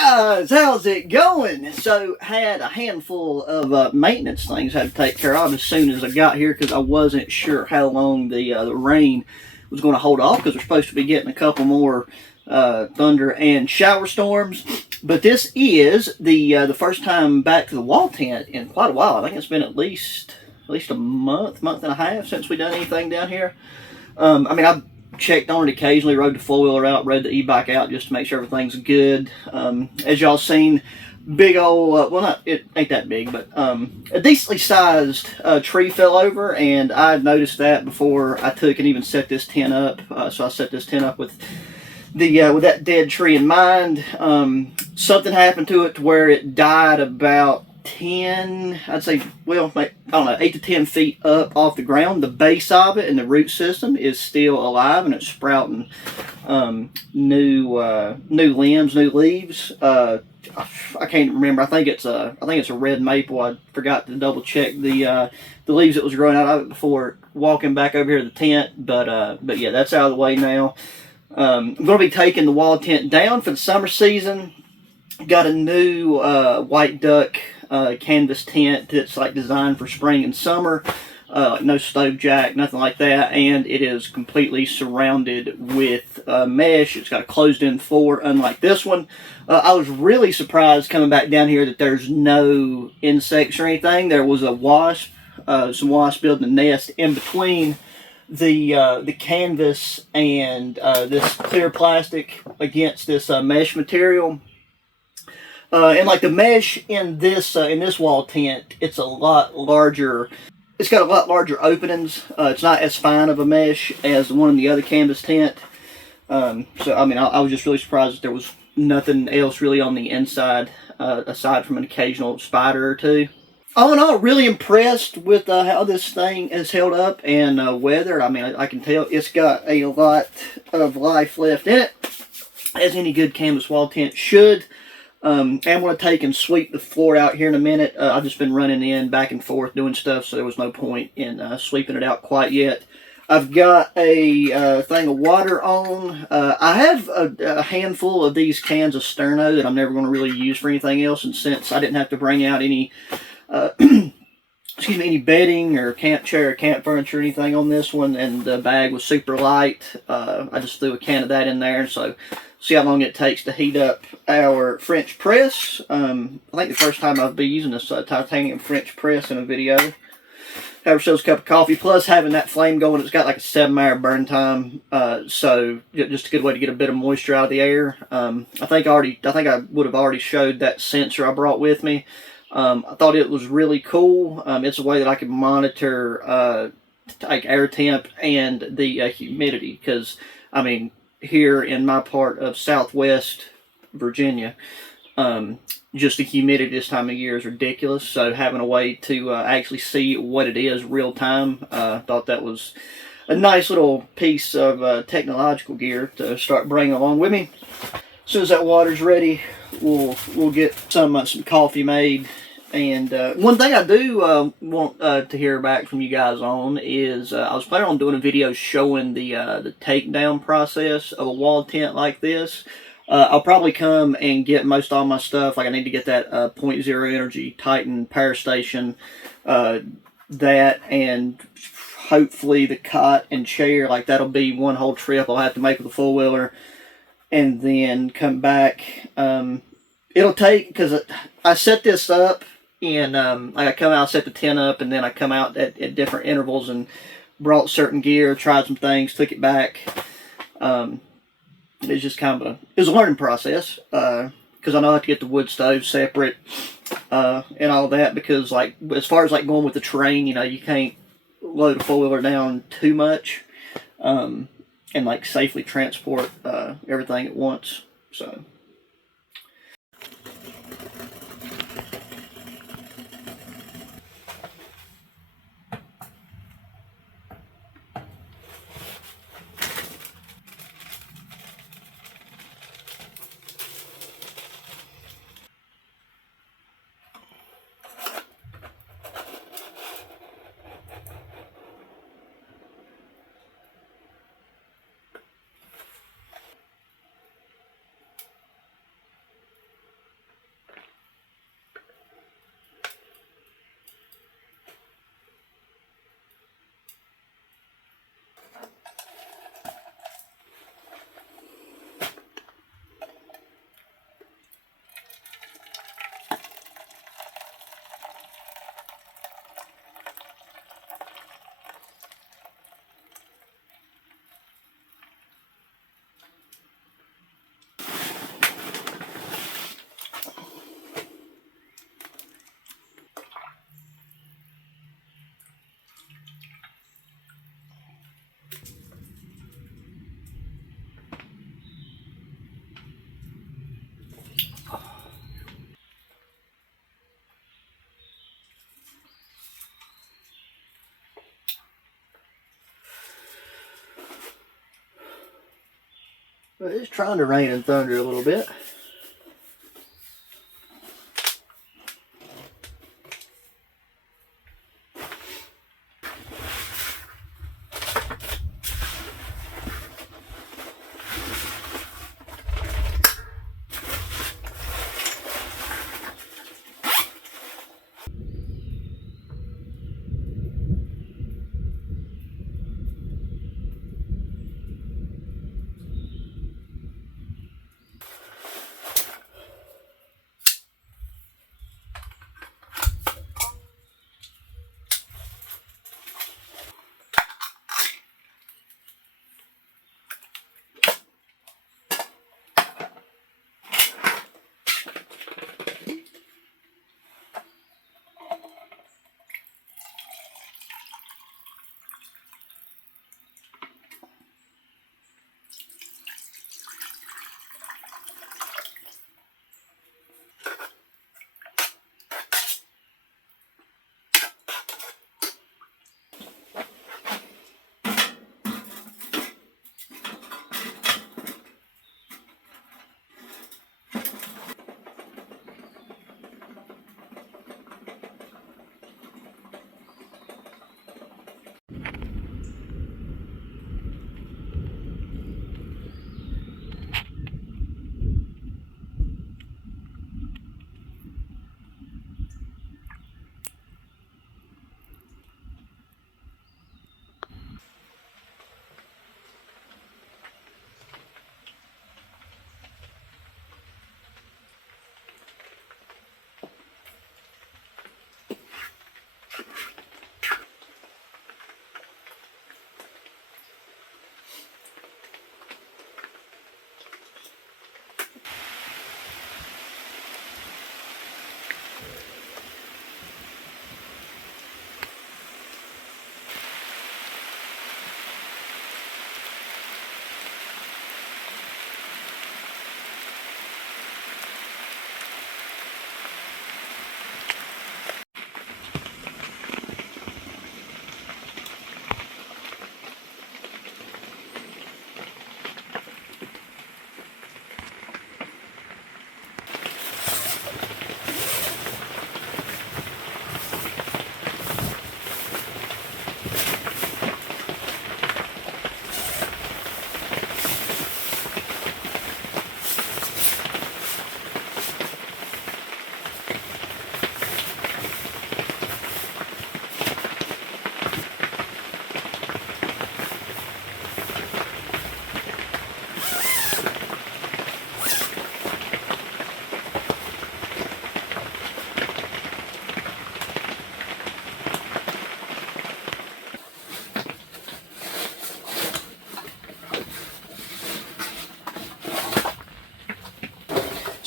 Guys, how's it going? So, had a handful of maintenance things I had to take care of as soon as I got here because I wasn't sure how long the rain was going to hold off because we're supposed to be getting a couple more thunder and shower storms. But this is the first time back to the wall tent in quite a while. I think it's been at least a month and a half since we done anything down here. I've checked on it occasionally, rode the four-wheeler out, rode the e-bike out just to make sure everything's good. As y'all seen, big old, it ain't that big, but a decently sized tree fell over, and I noticed that before I took and even set this tent up. So I set this tent up with that dead tree in mind. Something happened to it to where it died about 10, I'd say, well, I don't know, 8 to 10 feet up off the ground. The base of it and the root system is still alive, and it's sprouting new limbs, new leaves. I can't remember. I think it's a red maple. I forgot to double check the leaves that was growing out of it before walking back over here to the tent. But yeah, that's out of the way now. I'm going to be taking the wall tent down for the summer season. Got a new white duck canvas tent that's like designed for spring and summer. No stove jack, nothing like that, and it is completely surrounded with mesh. It's got a closed-in floor, unlike this one. I was really surprised coming back down here that there's no insects or anything. There was a wasp, some wasps building a nest in between the canvas and this clear plastic against this mesh material. And like the mesh in this wall tent, it's a lot larger. It's got a lot larger openings. It's not as fine of a mesh as the one in the other canvas tent. I was just really surprised that there was nothing else really on the inside aside from an occasional spider or two. All in all, really impressed with how this thing has held up and weathered. I can tell it's got a lot of life left in it, as any good canvas wall tent should. I'm going to take and sweep the floor out here in a minute. I've just been running in back and forth doing stuff, so there was no point in sweeping it out quite yet. I've got a thing of water on. I have a handful of these cans of Sterno that I'm never going to really use for anything else, and since I didn't have to bring out any any bedding or camp chair or camp furniture or anything on this one, and the bag was super light, I just threw a can of that in there. So see how long it takes to heat up our French press. I think the first time I'll be using this titanium French press in a video. Have ourselves a cup of coffee, plus having that flame going, it's got like a 7-hour burn time, so just a good way to get a bit of moisture out of the air. I think I would have already showed that sensor I brought with me. I thought it was really cool. It's a way that I can monitor like air temp and the humidity, because here in my part of Southwest Virginia, just the humidity this time of year is ridiculous. So having a way to actually see what it is real time, thought that was a nice little piece of technological gear to start bringing along with me. As soon as that water's ready, we'll get some coffee made. And one thing I do want to hear back from you guys on is I was planning on doing a video showing the takedown process of a wall tent like this. I'll probably come and get most all my stuff. Like I need to get that 0.0 Energy Titan power station, that, and hopefully the cot and chair. Like that'll be one whole trip I'll have to make with a four-wheeler, and then come back. It'll take, because I set this up and I come out, set the tent up, and then I come out at different intervals and brought certain gear, tried some things, took it back. It's just kind of it was a learning process, because I know I have to get the wood stove separate and all that, because like as far as like going with the terrain, you can't load a four-wheeler down too much and like safely transport everything at once. So But it's trying to rain and thunder a little bit.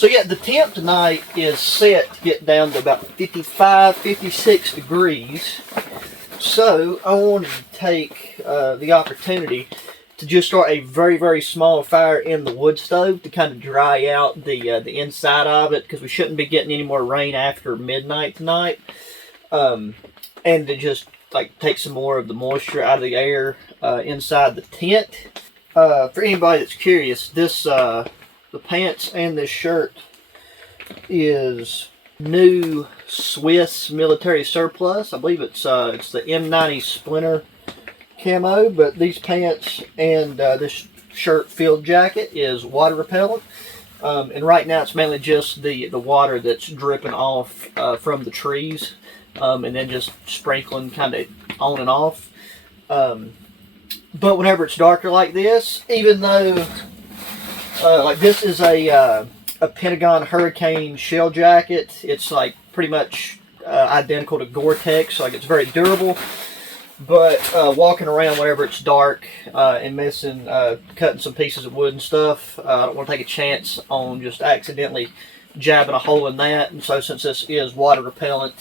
So yeah, the temp tonight is set to get down to about 55, 56 degrees. So I wanted to take the opportunity to just start a very, very small fire in the wood stove to kind of dry out the inside of it, because we shouldn't be getting any more rain after midnight tonight. And to just like take some more of the moisture out of the air inside the tent. For anybody that's curious, this the pants and this shirt is new Swiss military surplus. I believe it's the M90 Splinter camo, but these pants and this shirt field jacket is water repellent. And right now it's mainly just the water that's dripping off from the trees, and then just sprinkling kind of on and off. But whenever it's darker like this, even though like this is a Pentagon Hurricane shell jacket, it's like pretty much identical to Gore-Tex, so like it's very durable. But walking around whenever it's dark and missing, cutting some pieces of wood and stuff, I don't want to take a chance on just accidentally jabbing a hole in that. And so since this is water repellent,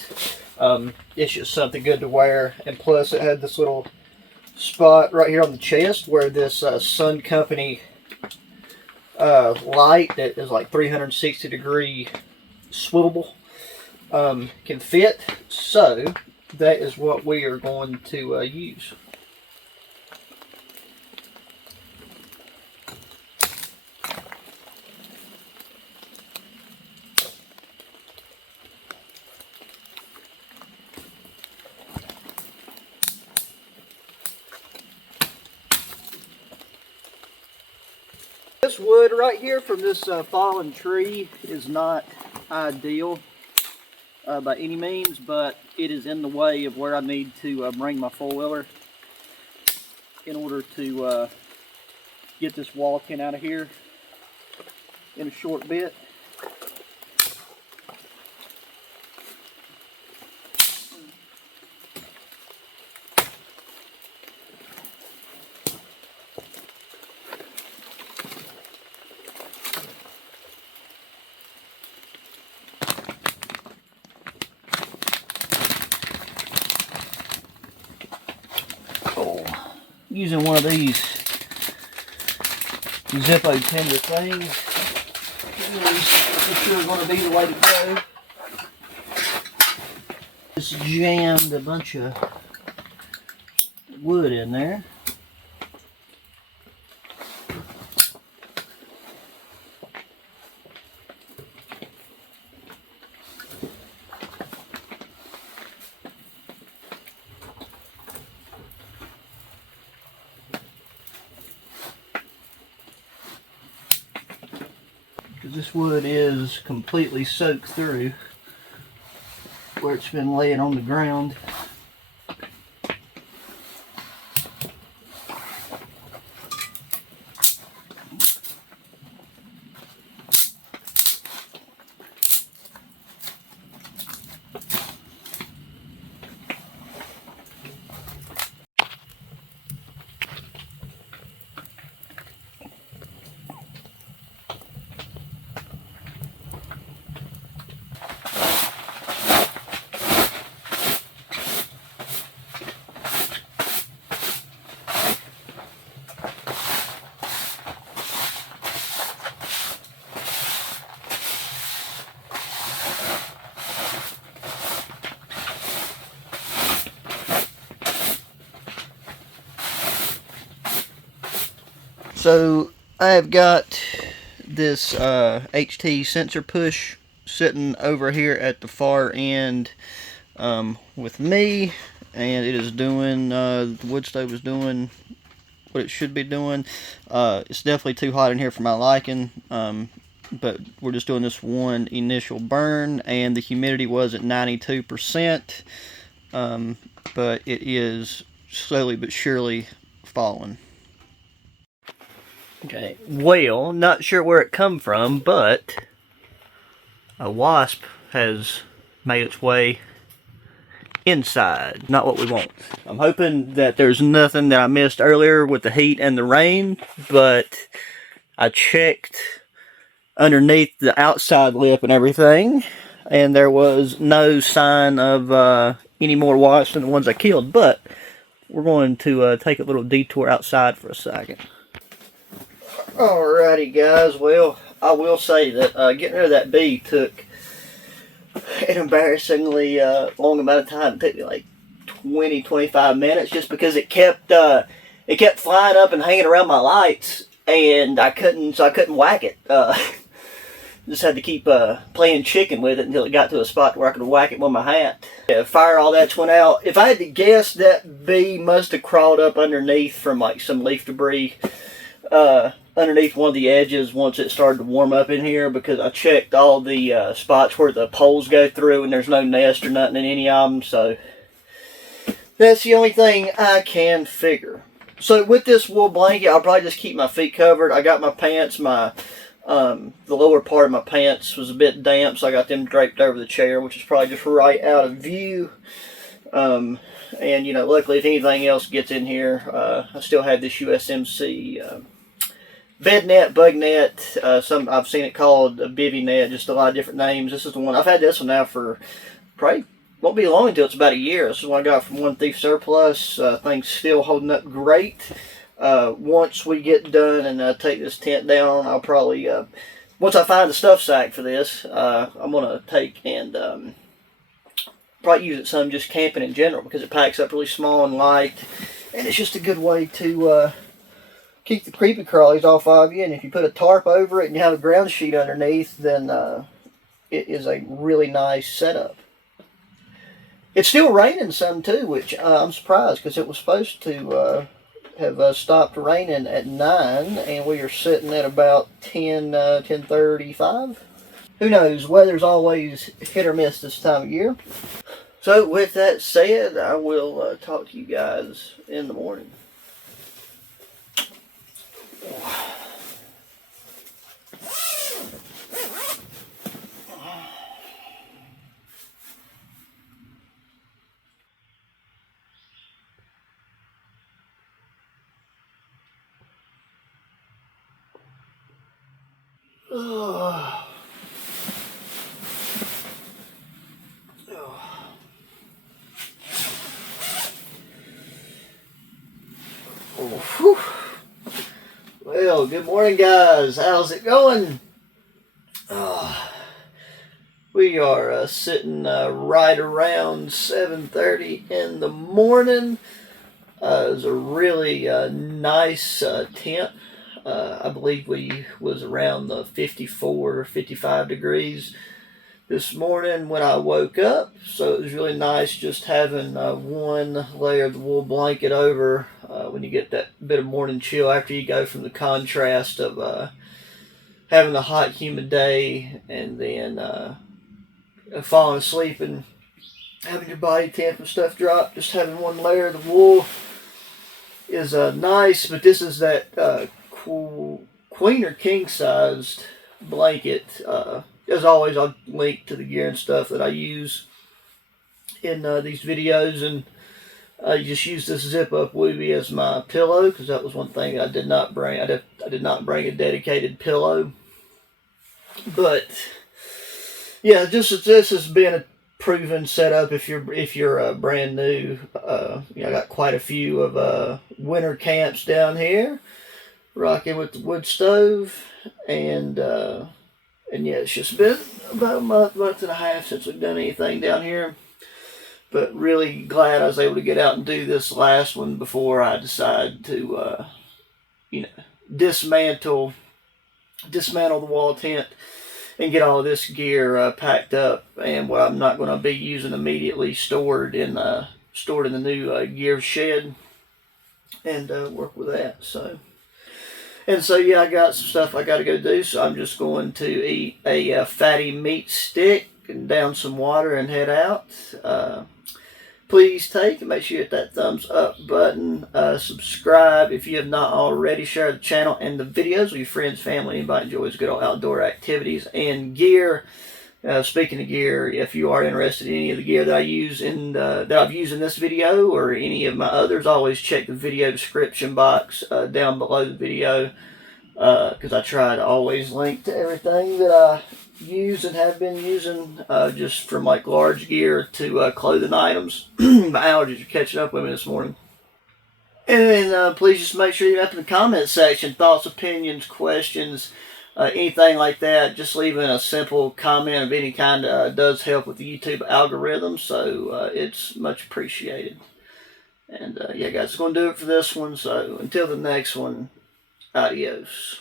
it's just something good to wear. And plus it had this little spot right here on the chest where this Sun Company light that is like 360 degree swivelable can fit. So that is what we are going to use. this wood right here from this fallen tree is not ideal by any means, but it is in the way of where I need to bring my four-wheeler in order to get this wall tin out of here in a short bit. Using one of these Zippo tender things is for sure going to be the way to go. Just jammed a bunch of wood in there. This wood is completely soaked through where it's been laying on the ground. So I've got this HT sensor push sitting over here at the far end with me, and it is doing, the wood stove is doing what it should be doing. It's definitely too hot in here for my liking, but we're just doing this one initial burn, and the humidity was at 92%, but it is slowly but surely falling. Okay, well, not sure where it come from, but a wasp has made its way inside. Not what we want. I'm hoping that there's nothing that I missed earlier with the heat and the rain, but I checked underneath the outside lip and everything, and there was no sign of any more wasps than the ones I killed, but we're going to take a little detour outside for a second. Alrighty guys, well, I will say that getting rid of that bee took an embarrassingly long amount of time. It took me like 20-25 minutes just because it kept flying up and hanging around my lights, and I couldn't whack it. Just had to keep playing chicken with it until it got to a spot where I could whack it with my hat. Yeah, fire all that went out. If I had to guess, that bee must have crawled up underneath from like some leaf debris underneath one of the edges once it started to warm up in here, because I checked all the spots where the poles go through and there's no nest or nothing in any of them, so that's the only thing I can figure. So with this wool blanket, I'll probably just keep my feet covered. I got my pants, the lower part of my pants was a bit damp, so I got them draped over the chair, which is probably just right out of view. And, you know, luckily if anything else gets in here, I still have this USMC bed net, bug net, I've seen it called a bivy net, just a lot of different names. This is the one, I've had this one now for probably, won't be long until it's about a year. This is one I got from One Thief Surplus. Thing's still holding up great. Once we get done and take this tent down, I'll probably, once I find the stuff sack for this, I'm going to take and probably use it some just camping in general, because it packs up really small and light, and it's just a good way to keep the creepy crawlies off of you. And if you put a tarp over it and you have a ground sheet underneath, then it is a really nice setup. It's still raining some too, which I'm surprised, because it was supposed to have stopped raining at 9, and we are sitting at about 10:35. Who knows? Weather's always hit or miss this time of year. So with that said, I will talk to you guys in the morning. Oh. Oh, well, good morning, guys. How's it going? We are sitting right around 7:30 in the morning. It was a really nice temp. I believe we was around the 54, 55 degrees this morning when I woke up. So it was really nice just having one layer of the wool blanket over when you get that bit of morning chill after you go from the contrast of having a hot, humid day and then falling asleep and having your body temp and stuff drop. Just having one layer of the wool is nice, but this is that queen or king sized blanket. As always, I'll link to the gear and stuff that I use in these videos, and I just use this zip up Wooby as my pillow because that was one thing I did not bring. I did not bring a dedicated pillow, but yeah, this has been a proven setup if you're brand new. I got quite a few of winter camps down here, rocking with the wood stove, and yeah, it's just been about a month and a half since we've done anything down here. But really glad I was able to get out and do this last one before I decide to, dismantle the wall tent and get all of this gear packed up, and what I'm not going to be using immediately stored in the new gear shed, and work with that. So yeah, I got some stuff I got to go do. So I'm just going to eat a fatty meat stick and down some water and head out. Please take and make sure you hit that thumbs up button. Subscribe if you have not already. Share the channel and the videos with your friends, family, anybody enjoys good old outdoor activities and gear. Speaking of gear, if you are interested in any of the gear that I use that I've used in this video or any of my others, always check the video description box down below the video because I try to always link to everything that I use and have been using, just from like large gear to clothing items. My allergies are catching up with me this morning. And then please just make sure you're up in the comment section, thoughts, opinions, questions, anything like that. Just leaving a simple comment of any kind does help with the YouTube algorithm, so it's much appreciated. And yeah, guys, it's going to do it for this one. So until the next one, adios.